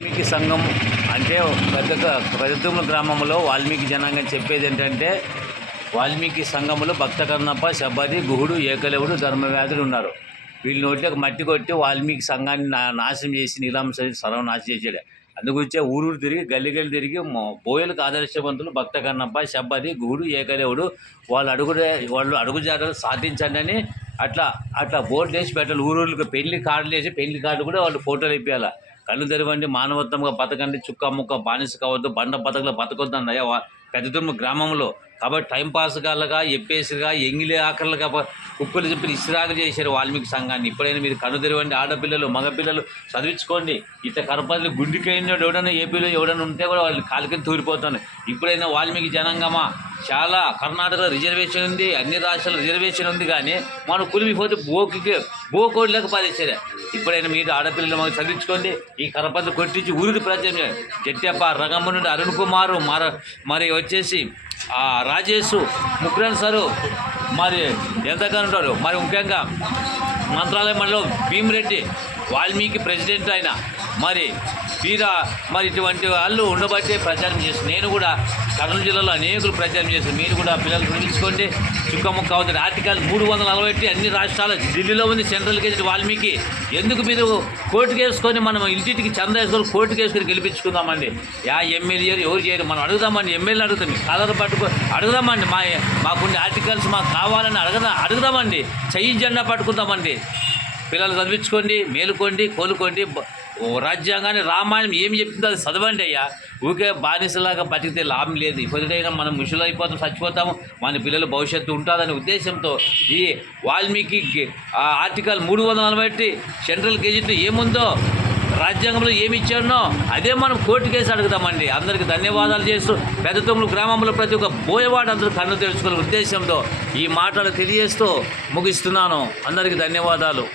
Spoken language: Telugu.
వాల్మీకి సంఘం అంటే పెద్దతుమ్మ గ్రామంలో వాల్మీకి జనాంగం చెప్పేది ఏంటంటే వాల్మీకి సంఘంలో భక్త కన్నప్ప, శబరి, గుహుడు, ఏకలవుడు, ధర్మవ్యాధులు ఉన్నారు. వీళ్ళ నోట్లోకి మట్టి కొట్టి వాల్మీకి సంఘాన్ని నాశనం చేసి నీలాం సర్వనాశనం చేసాడు. అందుగురించే ఊరూరు తిరిగి గల్లి తిరిగి బోయలకు ఆదర్శవంతులు భక్త కన్నప్ప, శబరి, గుహుడు, ఏకలవుడు వాళ్ళు అడుగుజాడలు సాధించండి అని అట్లా బోర్డు వేసి పెట్టాలి. ఊరూళ్ళకి పెళ్లి కార్డులు వేసి పెళ్లి కార్డు కూడా వాళ్ళు ఫోటోలు ఇప్పించాలి. కళ్ళు తెరవండి, మానవత్వంగా బతకండి, చుక్క ముక్క బానిస కావద్దు, బండ బతకలు బతకొద్దు అన్నయ్య పెద్దతుమ్మ గ్రామంలో. కాబట్టి టైంపాస్ గాలుగా ఎప్పేసిగా ఎంగిలి ఆకలిగా కుక్కలు చెప్పి ఇస్రాగు చేశారు వాల్మీకి సంఘాన్ని. ఇప్పుడైనా మీరు కళ్ళు తెరవండి, ఆడపిల్లలు మగపిల్లలు చదివించుకోండి. ఇట్లా కరపల్లి గుండెకైనా ఎవడన్నా ఏపీలో ఎవడన్నా ఉంటే కూడా వాళ్ళు కాలికి తూరిపోతున్నాయి. ఇప్పుడైనా వాల్మీకి జనాంగమా చాలా కర్ణాటకలో రిజర్వేషన్ ఉంది, అన్ని రాష్ట్రాల్లో రిజర్వేషన్ ఉంది, కానీ మనం కులిమిపోతే బోకోడ్లకు పారేసారు. ఇప్పుడైనా మీరు ఆడపిల్లలు మాకు చదివించుకోండి. ఈ కరపల్లి కొట్టించి ఊరికి ప్రచారం జట్టప్ప, రంగమ్మ నుండి అరుణ్ కుమారు, మరి వచ్చేసి రాజేష్, ముఖ్యన్ సారు, మరి ఎంతగానో ఉంటారు. మరి ముఖ్యంగా మంత్రాలయం మండలం భీమిరెడ్డి వాల్మీకి ప్రెసిడెంట్ ఆయన మరి ఇటువంటి వాళ్ళు ఉండబట్టే ప్రచారం చేస్తారు. నేను కూడా కర్నూలు జిల్లాలో అనేకులు ప్రచారం చేస్తాను. మీరు కూడా పిల్లలు చదివించుకోండి. చుక్కముక్క అవుతుంది. ఆర్టికల్ 340 అన్ని రాష్ట్రాలు, ఢిల్లీలో ఉంది సెంట్రల్ గెజిట్ వాల్మీకి. ఎందుకు మీరు కోర్టుకు వేసుకొని మనం ఇంటికి చందా వేసుకొని కోర్టుకు వేసుకొని గెలిపించుకుందామండి. ఎమ్మెల్యే ఎవరు చేయరు, మనం అడుగుదామండి. ఎమ్మెల్యేని అడుగుతాం, కలర్ అడుగుదామండి. మాకున్న ఆర్టికల్స్ మాకు కావాలని అడుగుదామండి. చెయ్యి జెండా పట్టుకుందామండి. పిల్లలు చదివించుకోండి, మేలుకోండి, కోలుకోండి. రాజ్యాంగాన్ని, రామాయణం ఏమి చెప్తుందో అది చదవండి అయ్యా. ఊరికే బానిసలాగా బతికితే లాభం లేదు. ఇప్పటికైనా మనం ముషులు అయిపోతాం, చచ్చిపోతాము, మన పిల్లల భవిష్యత్తు ఉంటుందనే ఉద్దేశంతో ఈ వాల్మీకి ఆర్టికల్ 340 సెంట్రల్ గెజిట్ ఏముందో, రాజ్యాంగంలో ఏమి ఇచ్చాడో అదే మనం కోర్టు కేసు అడుగుతామండి. అందరికీ ధన్యవాదాలు చేస్తూ పెద్దతుమ్మ గ్రామంలో ప్రతి ఒక్క బోయవాడు అందరూ కన్ను తెలుసుకునే ఉద్దేశంతో ఈ మాటలు తెలియజేస్తూ ముగిస్తున్నాను. అందరికీ ధన్యవాదాలు.